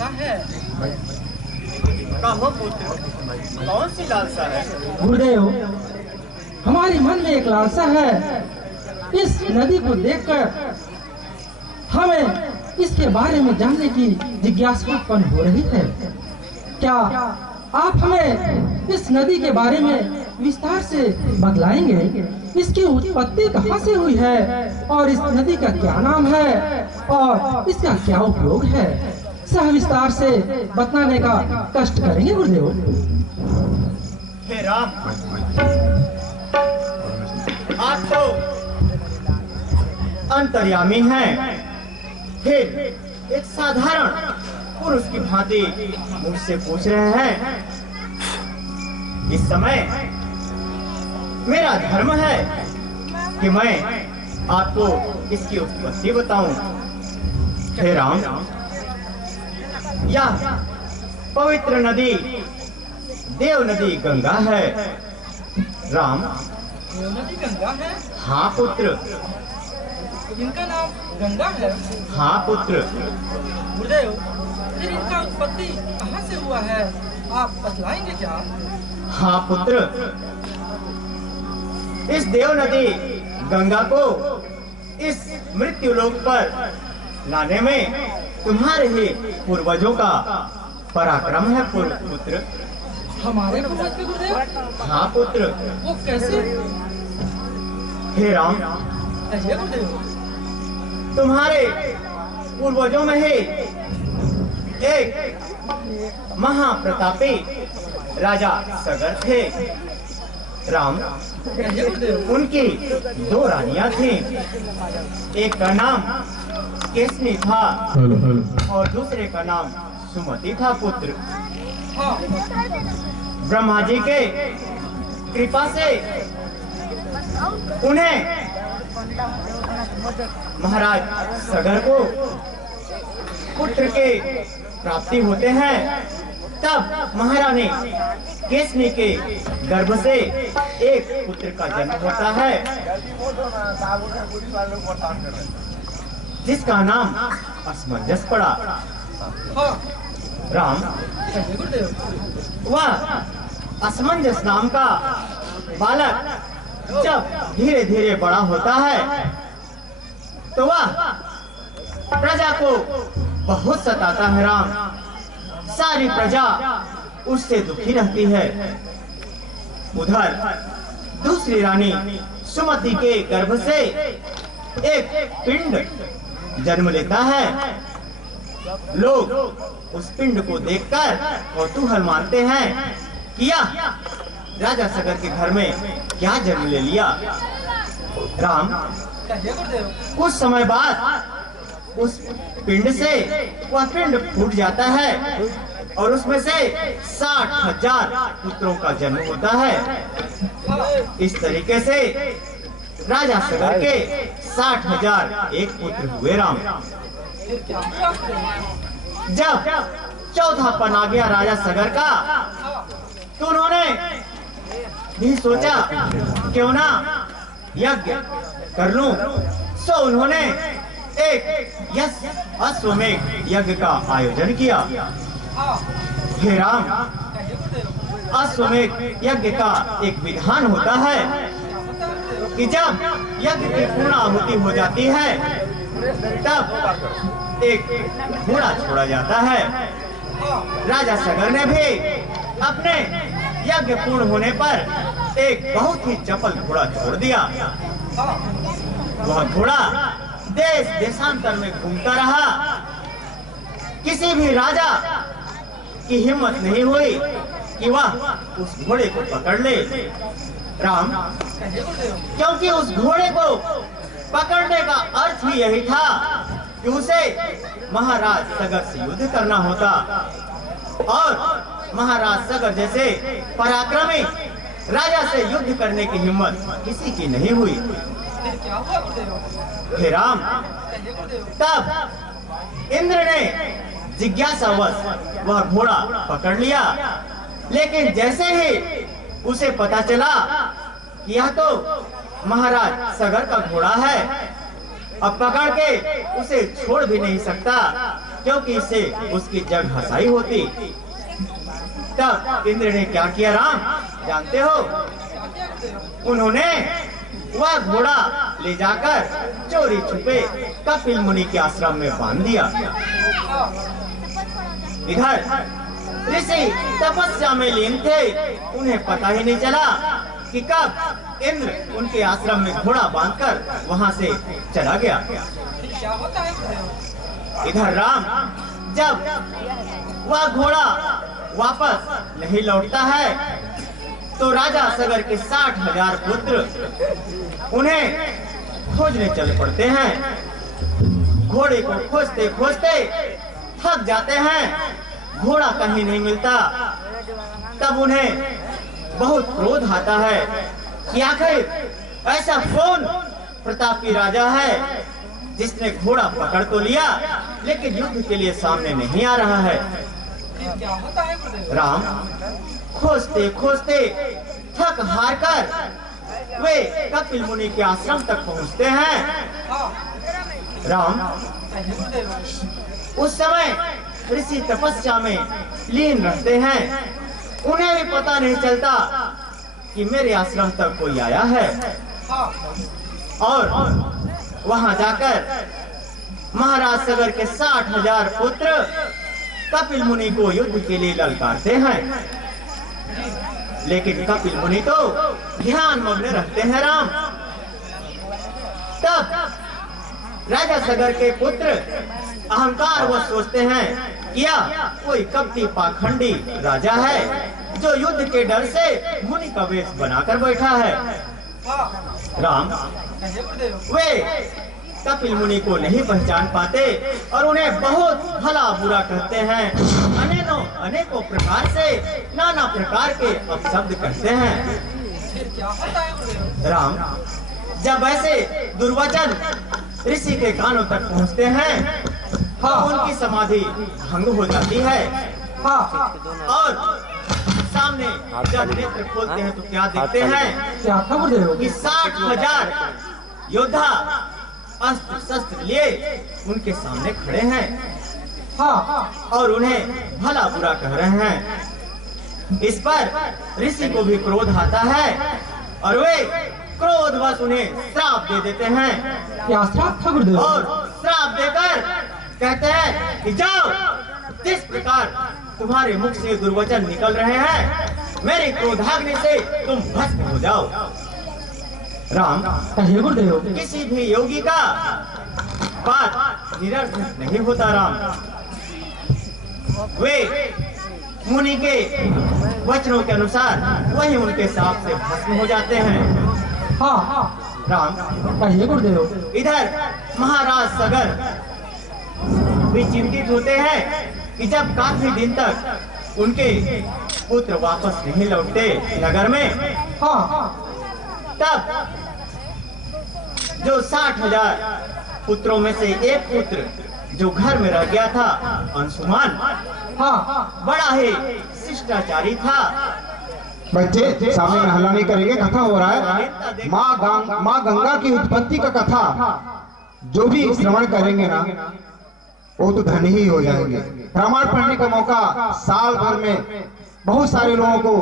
लालसा है। कहो पुत्र, कौन सी लालसा है? गुरुदेव, हमारे मन में एक लालसा है। इस नदी को देखकर हमें इसके बारे में जानने की जिज्ञासा उत्पन्न हो रही है। क्या आप हमें इस नदी के बारे में विस्तार से बतलाएंगे? इसकी उत्पत्ति कहाँ से हुई है और इस नदी का क्या नाम है और इसका क्या उपयोग है? सविस्तार से बतलाने का कष्ट करेंगे गुरुदेव। हे राम, आप तो अंतर्यामी हैं, फिर एक साधारण पुरुष की भांति मुझसे पूछ रहे हैं। इस समय मेरा धर्म है कि मैं आपको इसकी उत्पत्ति बताऊं। हे राम, यह पवित्र नदी देव नदी गंगा है। राम, देव नदी गंगा है? हाँ पुत्र। इनका नाम गंगा है? हाँ पुत्र। गुरुदेव, फिर इनका उत्पत्ति कहाँ से हुआ है, आप बतलाएंगे क्या? हाँ पुत्र, इस देव नदी गंगा को इस मृत्यु लोक पर लाने में तुम्हारे ही पूर्वजों का पराक्रम है पुत्र। हमारे पूर्वज के गुरुदेव? हाँ पुत्र। वो कैसे? हे राम, कहिए गुरुदेव। तुम्हारे पूर्वजों में ही एक महाप्रतापी राजा सगर थे। राम, कहिए गुरुदेव। उनकी दो रानियां थीं। एक का नाम केसनी था और दूसरे का नाम सुमति था पुत्र। हाँ। ब्रह्मा जी के कृपा से उन्हें महाराज सगर को पुत्र के प्राप्ति होते हैं। तब महारानी केसनी के गर्भ से एक पुत्र का जन्म होता है, जिसका नाम असमंजस पड़ा। हाँ। राम, कहिए गुरुदेव। वह असमंजस नाम का बालक जब धीरे धीरे बड़ा होता है तो वह प्रजा को बहुत सताता है। राम, सारी प्रजा उससे दुखी रहती है। उधर दूसरी रानी सुमति के गर्भ से एक पिंड जन्म लेता है। लोग उस पिंड को देखकर कौतूहल मानते हैं कि यह राजा सगर के घर में क्या जन्म ले लिया। राम, कहिए गुरुदेव। कुछ समय बाद उस पिंड से वह पिंड फूट जाता है और उसमें से 60,000 पुत्रों का जन्म होता है। इस तरीके से राजा सगर के 60,000 एक पुत्र हुए। राम, फिर क्या हुआ? जब चौथापन आ गया राजा सगर का तो उन्होंने भी सोचा क्यों ना यज्ञ कर लूं। सो उन्होंने एक अश्वमेध यज्ञ का आयोजन किया। हे राम, कहिए गुरुदेव। अश्वमेध यज्ञ का एक विधान होता है कि जब यज्ञ की पूर्णाहुति हो जाती है तब एक घोड़ा छोड़ा जाता है। राजा सगर ने भी अपने यज्ञ पूर्ण होने पर एक बहुत ही चपल घोड़ा छोड़ दिया। वह घोड़ा देश देशांतर में घूमता रहा। किसी भी राजा की हिम्मत नहीं हुई कि वह उस घोड़े को पकड़ ले। राम, क्योंकि उस घोड़े को पकड़ने का अर्थ ही यही था कि उसे महाराज सगर से युद्ध करना होता और महाराज सगर जैसे पराक्रमी राजा से युद्ध करने की हिम्मत किसी की नहीं हुई। हे राम, तब इंद्र ने जिज्ञासावश वह घोड़ा पकड़ लिया, लेकिन जैसे ही उसे पता चला कि यह तो महाराज सगर का घोड़ा है, अब पकड़ के उसे छोड़ भी नहीं सकता, क्योंकि इससे उसकी जग हंसाई होती। तब इंद्र ने क्या किया राम जानते हो? उन्होंने वह घोड़ा ले जाकर चोरी छुपे कपिल मुनि के आश्रम में बांध दिया। इधर ऋषि तपस्या में लीन थे, उन्हें पता ही नहीं चला कि कब इंद्र उनके आश्रम में घोड़ा बांधकर वहां से चला गया। इधर राम जब वह घोड़ा वापस नहीं लौटता है तो राजा सगर के 60,000 पुत्र उन्हें खोजने चल पड़ते हैं। घोड़े को खोजते खोजते थक जाते हैं, घोड़ा कहीं नहीं मिलता। तब उन्हें बहुत क्रोध आता है कि आखिर ऐसा कौन प्रतापी राजा है जिसने घोड़ा पकड़ तो लिया लेकिन युद्ध के लिए सामने नहीं आ रहा है। राम खोजते खोजते थक हार कर वे कपिल मुनि के आश्रम तक पहुंचते हैं। राम उस समय ऋषि तपस्या में लीन रहते हैं, उन्हें भी पता नहीं चलता कि मेरे आश्रम तक कोई आया है। और वहां जाकर महाराज सगर के 60,000 पुत्र कपिल मुनि को युद्ध के लिए ललकारते हैं, लेकिन कपिल मुनि तो ध्यान मग्न रहते हैं राम। तब राजा सगर के पुत्र अहंकार वो सोचते हैं क्या कोई कपटी पाखंडी राजा है जो युद्ध के डर से मुनि का वेश बनाकर बैठा है। राम वे कपिल मुनि को नहीं पहचान पाते और उन्हें बहुत भला बुरा कहते हैं, अनेकों प्रकार से नाना प्रकार के अपशब्द कहते हैं। राम जब ऐसे दुर्वचन ऋषि के कानों तक पहुंचते हैं तो उनकी समाधि भंग हो जाती है। और सामने जब नेत्र खोलते हैं तो क्या देखते हैं कि 60,000 योद्धा अस्त्र शस्त्र लिए उनके सामने खड़े हैं और उन्हें भला बुरा कह रहे हैं। इस पर ऋषि को भी क्रोध आता है और वे क्रोधवश उन्हें श्राप दे देते हैं। क्या श्राप था गुरुदेव? और श्राप देकर कहते हैं कि जाओ, जिस प्रकार तुम्हारे मुख से दुर्वचन निकल रहे हैं मेरे क्रोधाग्नि से तुम भस्म हो जाओ। राम गुरुदेव किसी भी योगी का बात निरर्थक नहीं होता राम। वे मुनि के वचनों के अनुसार वही उनके साथ से भस्म हो जाते हैं। राम गुरुदेव इधर महाराज सगर भी चिंतित होते हैं कि जब काफी दिन तक उनके पुत्र वापस नहीं लौटते नगर में, तब जो 60,000 पुत्रों में से एक पुत्र जो घर में रह गया था अंशुमान, बड़ा ही शिष्टाचारी था। बच्चे सामने में हल्ला नहीं करेंगे, कथा हो रहा है। माँ गंगा की उत्पत्ति का कथा जो भी श्रवण करेंगे ना वो तो धनी ही हो जाएंगे। रामायण पढ़ने का मौका साल भर में बहुत सारे लोगों को